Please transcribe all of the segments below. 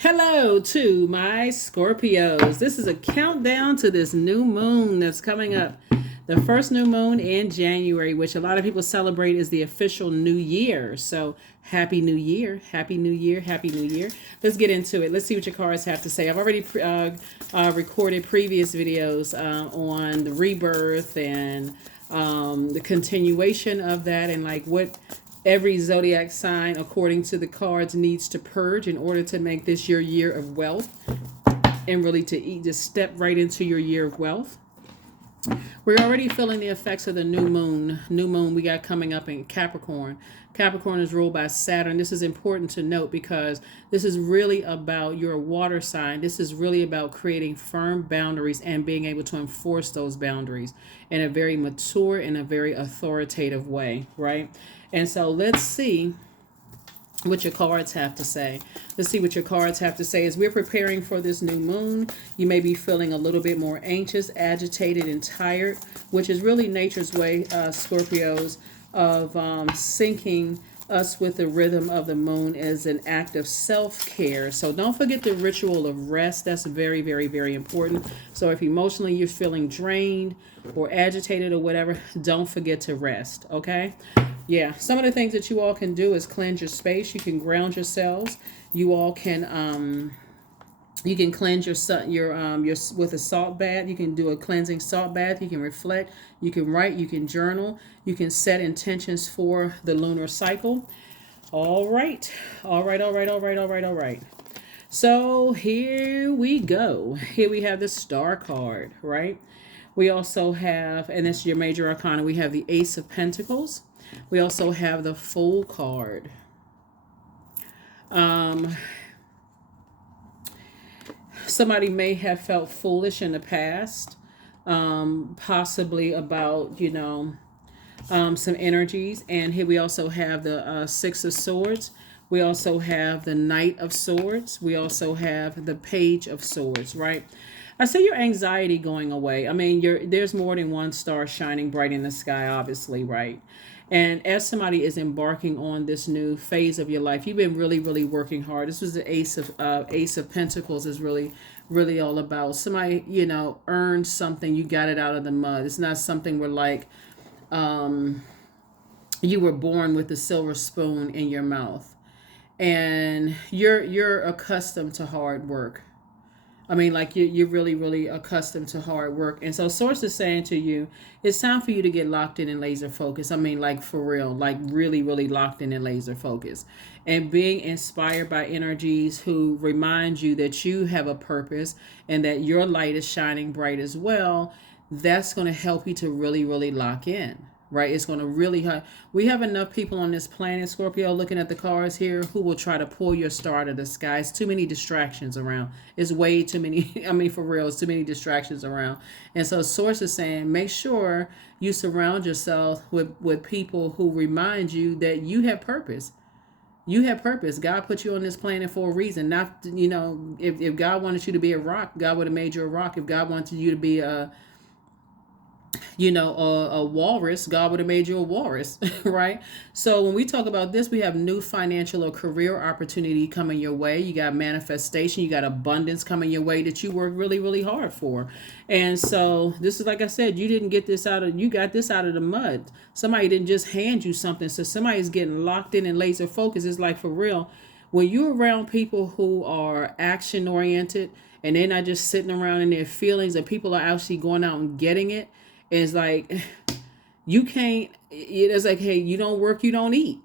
Hello to my Scorpios. This is a countdown to this new moon that's coming up. The first new moon in January, which a lot of people celebrate, is the official new year. So, happy new year, happy new year, happy new year. Let's get into it. Let's see what your cards have to say. I've already recorded previous videos on the rebirth and the continuation of that, and like what every zodiac sign, according to the cards, needs to purge in order to make this your year of wealth, and really to step right into your year of wealth. We're already feeling the effects of the new moon. New moon we got coming up in Capricorn. Capricorn is ruled by Saturn. This is important to note because this is really about your water sign. This is really about creating firm boundaries and being able to enforce those boundaries in a very mature and a very authoritative way, right? And so let's see what your cards have to say. Let's see what your cards have to say. As we're preparing for this new moon, you may be feeling a little bit more anxious, agitated, and tired, which is really nature's way, Scorpios, of syncing us with the rhythm of the moon as an act of self-care. So don't forget the ritual of rest. That's very, very, very important. So if emotionally you're feeling drained or agitated or whatever, don't forget to rest, okay? Yeah, some of the things that you all can do is cleanse your space. You can ground yourselves. You all can cleanse your with a salt bath. You can do a cleansing salt bath. You can reflect. You can write. You can journal. You can set intentions for the lunar cycle. All right, all right, all right, all right, all right, all right. So here we go. Here we have the Star card, right? We also have, and it's your major arcana. We have the Ace of Pentacles. We also have the Fool card. Somebody may have felt foolish in the past, possibly about, some energies. And here we also have the Six of Swords. We also have the Knight of Swords. We also have the Page of Swords, right? I see your anxiety going away. I mean, there's more than one star shining bright in the sky, obviously, right? And as somebody is embarking on this new phase of your life, you've been really, really working hard. This was the Ace of Pentacles is really, really all about somebody, earned something. You got it out of the mud. It's not something where like you were born with a silver spoon in your mouth, and you're accustomed to hard work. I mean, like you're really, really accustomed to hard work. And so Source is saying to you, it's time for you to get locked in and laser focus. I mean, like for real, like really, really locked in and laser focus. And being inspired by energies who remind you that you have a purpose and that your light is shining bright as well. That's going to help you to really, really lock in. Right? It's going to really hurt. We have enough people on this planet, Scorpio, looking at the cards here, who will try to pull your star out of the sky. It's too many distractions around. It's way too many. I mean, for real, it's too many distractions around. And so Source is saying, make sure you surround yourself with people who remind you that you have purpose. You have purpose. God put you on this planet for a reason. Not, if God wanted you to be a rock, God would have made you a rock. If God wanted you to be a walrus, God would have made you a walrus, right? So when we talk about this, we have new financial or career opportunity coming your way. You got manifestation, you got abundance coming your way that you work really, really hard for. And so this is, like I said, you got this out of the mud. Somebody didn't just hand you something. So somebody's getting locked in and laser focused. It's like, for real, when you're around people who are action oriented and they're not just sitting around in their feelings, and people are actually going out and getting it, it's like you can't. It's like, hey, you don't work, you don't eat.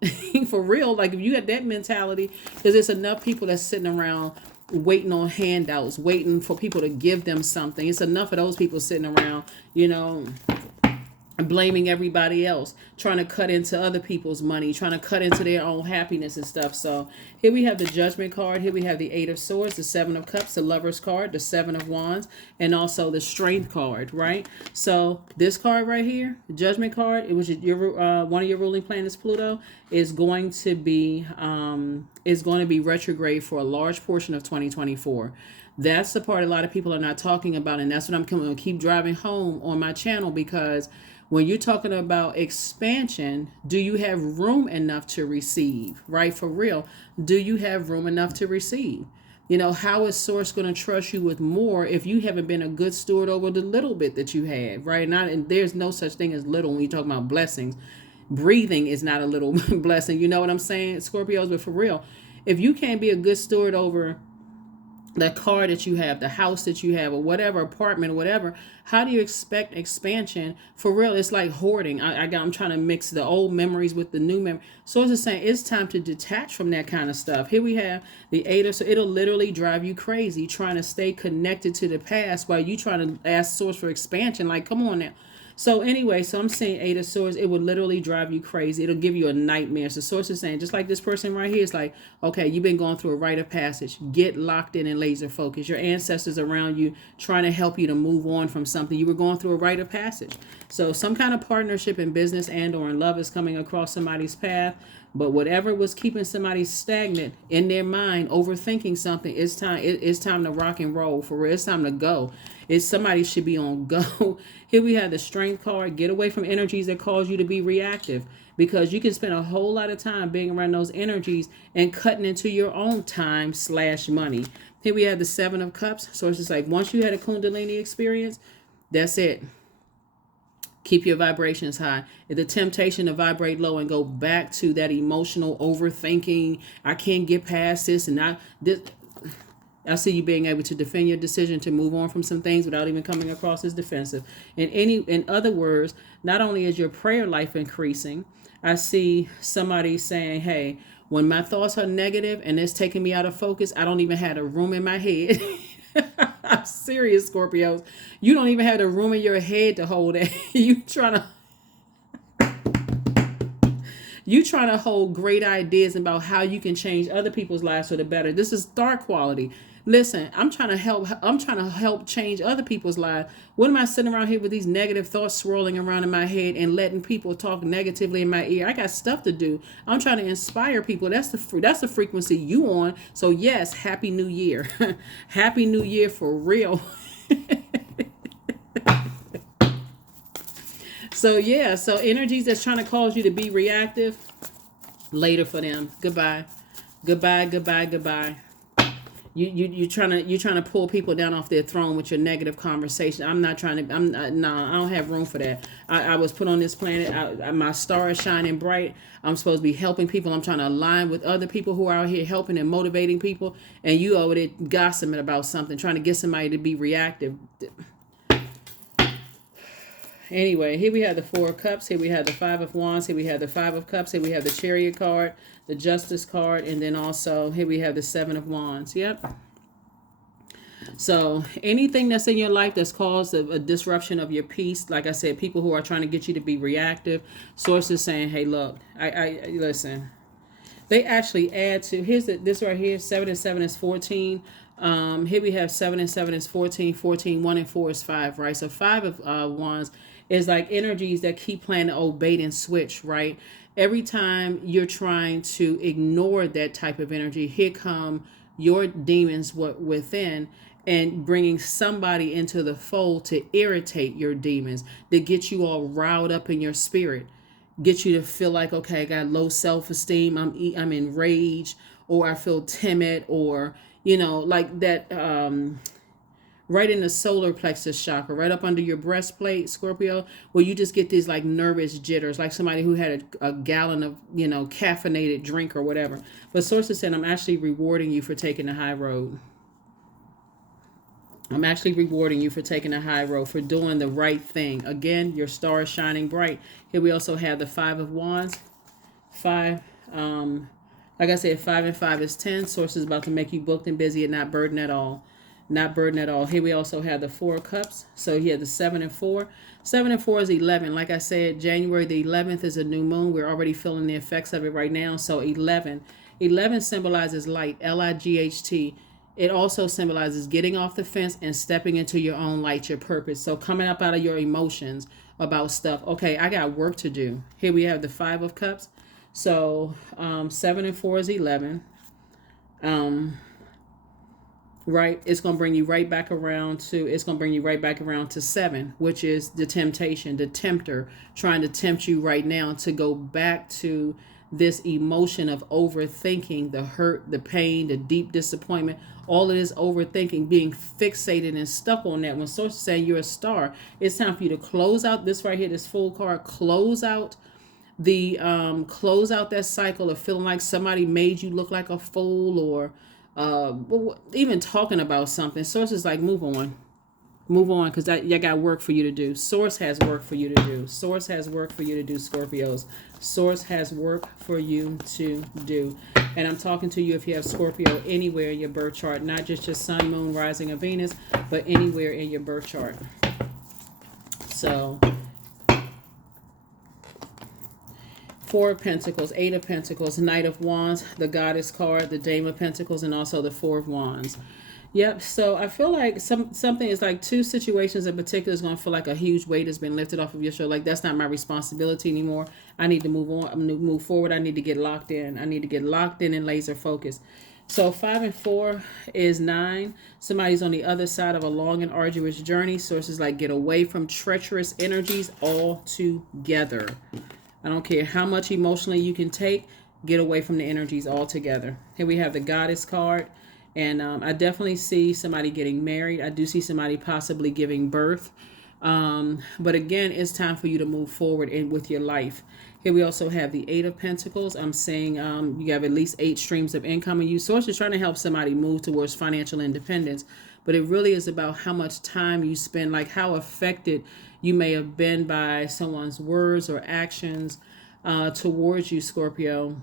For real. Like if you got that mentality, because there's enough people that's sitting around waiting on handouts, waiting for people to give them something. It's enough of those people sitting around, blaming everybody else, trying to cut into other people's money, trying to cut into their own happiness and stuff. So here we have the Judgment card. Here we have the Eight of Swords, the Seven of Cups, the Lover's card, the Seven of Wands, and also the Strength card, right? So this card right here, the Judgment card, it was your one of your ruling planets, Pluto, is going to be retrograde for a large portion of 2024. That's the part a lot of people are not talking about, and that's what I'm going to keep driving home on my channel, because when you're talking about expansion, do you have room enough to receive? Right? For real. Do you have room enough to receive? You know, how is source going to trust you with more if you haven't been a good steward over the little bit that you had, right? Not, and there's no such thing as little when you talk about blessings. Breathing is not a little blessing. You know what I'm saying, Scorpios? But for real, if you can't be a good steward over the car that you have, the house that you have, or whatever, apartment or whatever, how do you expect expansion? For real, it's like hoarding. I'm trying to mix the old memories with the new memory. So it's saying it's time to detach from that kind of stuff. Here we have the Eight, so it'll literally drive you crazy trying to stay connected to the past while you trying to ask source for expansion. Like, come on now. So anyway, so I'm saying Eight of Swords, it would literally drive you crazy. It'll give you a nightmare. So Source is saying, just like this person right here, it's like, okay, you've been going through a rite of passage. Get locked in and laser focus. Your ancestors around you trying to help you to move on from something. You were going through a rite of passage. So some kind of partnership in business and or in love is coming across somebody's path. But whatever was keeping somebody stagnant in their mind, overthinking something, it's time. It's time to rock and roll. For real, it's time to go. It's somebody should be on go. Here we have the Strength card. Get away from energies that cause you to be reactive, because you can spend a whole lot of time being around those energies and cutting into your own time / money. Here we have the Seven of Cups. So it's just like, once you had a Kundalini experience, that's it. Keep your vibrations high. The temptation to vibrate low and go back to that emotional overthinking. I can't get past this, and I see you being able to defend your decision to move on from some things without even coming across as defensive. In other words, not only is your prayer life increasing, I see somebody saying, hey, when my thoughts are negative and it's taking me out of focus, I don't even have a room in my head. I'm serious, Scorpios. You don't even have the room in your head to hold it. You trying to hold great ideas about how you can change other people's lives for the better. This is star quality. Listen, I'm trying to help change other people's lives. What am I sitting around here with these negative thoughts swirling around in my head and letting people talk negatively in my ear? I got stuff to do. I'm trying to inspire people. That's the frequency you on. So yes, Happy New Year. Happy New Year for real. So yeah, so energies that's trying to cause you to be reactive, later for them. Goodbye. Goodbye, goodbye, goodbye. You trying to pull people down off their throne with your negative conversation. I don't have room for that. I was put on this planet. My star is shining bright. I'm supposed to be helping people. I'm trying to align with other people who are out here helping and motivating people. And you over there gossiping about something, trying to get somebody to be reactive. Anyway, here we have the Four of Cups. Here we have the Five of Wands. Here we have the Five of Cups. Here we have the Chariot card, the Justice card, and then also here we have the Seven of Wands. Yep. So anything that's in your life that's caused a disruption of your peace, like I said, people who are trying to get you to be reactive, sources saying, hey, look, I listen. They actually add to, this right here, 7 and 7 is 14. Here we have 7 and 7 is 14, 14, 1 and 4 is 5, right? So 5 of Wands is like energies that keep playing the old bait and switch, right? Every time you're trying to ignore that type of energy, here come your demons within and bringing somebody into the fold to irritate your demons, to get you all riled up in your spirit, get you to feel like, okay, I got low self-esteem, I'm enraged, or I feel timid, or, like that, right in the solar plexus chakra, right up under your breastplate, Scorpio, where you just get these like nervous jitters, like somebody who had a gallon of, caffeinated drink or whatever. But sources said, I'm actually rewarding you for taking the high road. I'm actually rewarding you for taking the high road, for doing the right thing. Again, your star is shining bright. Here we also have the Five of Wands. Like I said, 5 and 5 is 10. Source is about to make you booked and busy and not burdened at all. Not burdened at all. Here we also have the Four of Cups. So here the 7 and 4. 7 and 4 is 11. Like I said, January the 11th is a new moon. We're already feeling the effects of it right now. So 11. 11 symbolizes light, L-I-G-H-T. It also symbolizes getting off the fence and stepping into your own light, your purpose. So coming up out of your emotions about stuff. Okay, I got work to do. Here we have the 5 of Cups. So 7 and 4 is 11. Right, it's going to bring you right back around to 7, which is the temptation, the tempter trying to tempt you right now to go back to this emotion of overthinking, the hurt, the pain, the deep disappointment, all of this overthinking, being fixated and stuck on that. When source is saying you're a star, it's time for you to close out this right here, this full card, close out that cycle of feeling like somebody made you look like a fool, or even talking about something. Source is like, move on, because you got work for you to do. Source has work for you to do. Source has work for you to do, Scorpios. Source has work for you to do. And I'm talking to you if you have Scorpio anywhere in your birth chart, not just your sun, moon, rising, or Venus, but anywhere in your birth chart. So, Four of Pentacles, Eight of Pentacles, Knight of Wands, the Goddess card, the Dame of Pentacles, and also the Four of Wands. Yep. So I feel like something is like two situations in particular is going to feel like a huge weight has been lifted off of your shoulder. Like, that's not my responsibility anymore. I need to move on. I'm going to move forward. I need to get locked in. I need to get locked in and laser focused. So 5 and 4 is 9. Somebody's on the other side of a long and arduous journey. Sources like, get away from treacherous energies altogether. I don't care how much emotionally you can take. Get away from the energies altogether. Here we have the Goddess card. And I definitely see somebody getting married. I do see somebody possibly giving birth. But again, it's time for you to move forward with your life. Here we also have the Eight of Pentacles. I'm saying you have at least 8 streams of income. And you source is trying to help somebody move towards financial independence. But it really is about how much time you spend, like how affected you may have been by someone's words or actions towards you, Scorpio.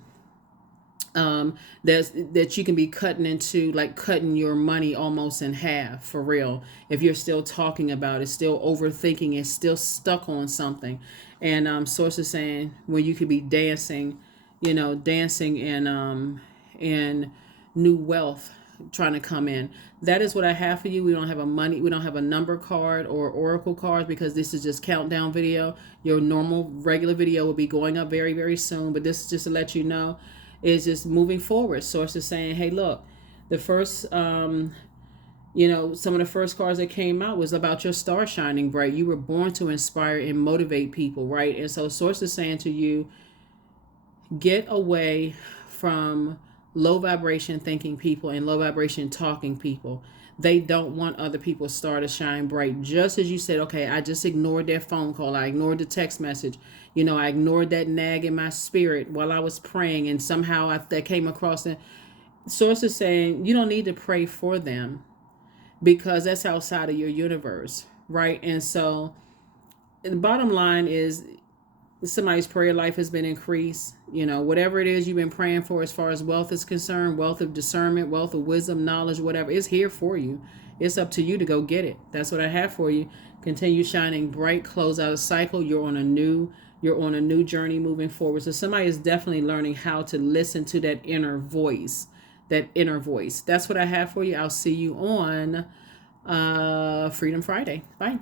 That you can be cutting your money almost in half, for real, if you're still talking about it, still overthinking it, still stuck on something. And sources saying when you could be dancing in new wealth trying to come in. That is what I have for you. We don't have a number card or oracle card, because this is just countdown video. Your normal regular video will be going up very, very soon, but this is just to let you know, is just moving forward. Sources saying, hey, look, the first, some of the first cards that came out was about your star shining bright. You were born to inspire and motivate people, right? And so sources saying to you, get away from low vibration thinking people and low vibration talking people. They don't want other people's star to shine bright. Just as you said, okay, I just ignored their phone call. I ignored the text message. I ignored that nag in my spirit while I was praying, and somehow that came across. The sources saying you don't need to pray for them, because that's outside of your universe, right? And so the bottom line is, somebody's prayer life has been increased. Whatever it is you've been praying for as far as wealth is concerned, wealth of discernment, wealth of wisdom, knowledge, whatever, is here for you. It's up to you to go get it. That's what I have for you. Continue shining bright, close out a cycle. You're on a new journey moving forward. So somebody is definitely learning how to listen to that inner voice. That's what I have for you. I'll see you on Freedom Friday. Bye.